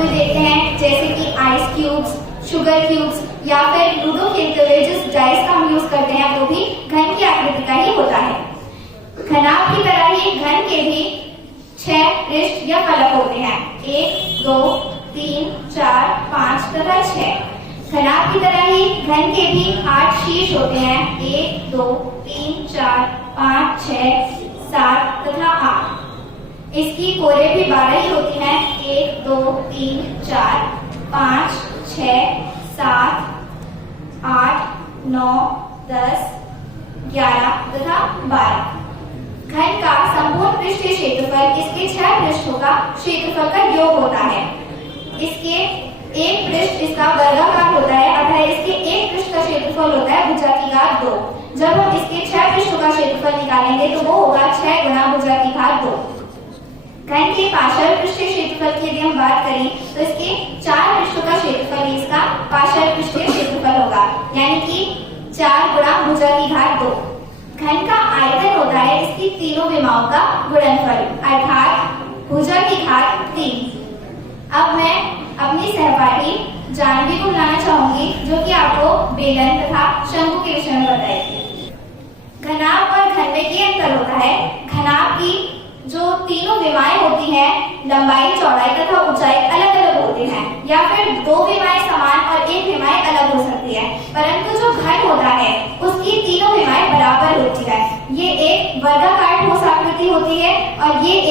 वस्तुएं देखते हैं जैसे कि आइस क्यूब्स, शुगर क्यूब्स या फिर लूडो खेलते हुए जिस डाइस का हम यूज करते हैं वो भी घन की आकृति का ही होता है। घनाभ की तरह ही घन के भी 6 पृष्ठ या फलक होते हैं, 1, 2, 3, 4, 5 तथा 6। घनाभ की तरह ही घन के भी 8 शीर्ष होते हैं, 1, 2, 3, 4, 5, 6, 7 तथा 8। इसकी कोरे भी 12 ही होती हैं, 1, 2, 3, 4, 5, 6, 7, 8, 9, 10, 11 तथा 12। घन का संपूर्ण पृष्ठीय क्षेत्रफल इसके 6 पृष्ठों का क्षेत्रफल का योग होता है। इसके एक पृष्ठ इसका वर्गाकार होता है, अतः इसके एक पृष्ठ का क्षेत्रफल होता है भुजा की घात 2। जब हम इसके 6 पृष्ठों का क्षेत्रफल निकालेंगे तो वो होगा 6 गुना भुजा की घात 2। घन के पार्श्व पृष्ठीय क्षेत्रफल की यदि हम बात करें तो इसके 4 पृष्ठों का क्षेत्रफल ही इसका पार्श्व पृष्ठीय क्षेत्रफल होगा, यानी कि 4 गुणा भुजा की घात 2। घन का आयतन होता है इसकी तीनों विमाओं का गुणनफल, अर्थात भुजा की घात 3। अब मैं अपनी सहपाठी जानवी को बुलाना चाहूंगी जो कि आपको बेलन तथा शंकु के विषय में बताएगी। घनाभ और घन में ये अंतर होता है, घनाभ की जो तीनों विमाएं होती हैं लंबाई, चौड़ाई तथा ऊंचाई अलग अलग होती हैं, या फिर 2 विमाएं समान और 1 विमाएं अलग हो सकती है, परंतु जो घन होता है उसकी तीनों विमाएं बराबर होती है। ये एक वर्गाकार ठोस आकृति होती है और ये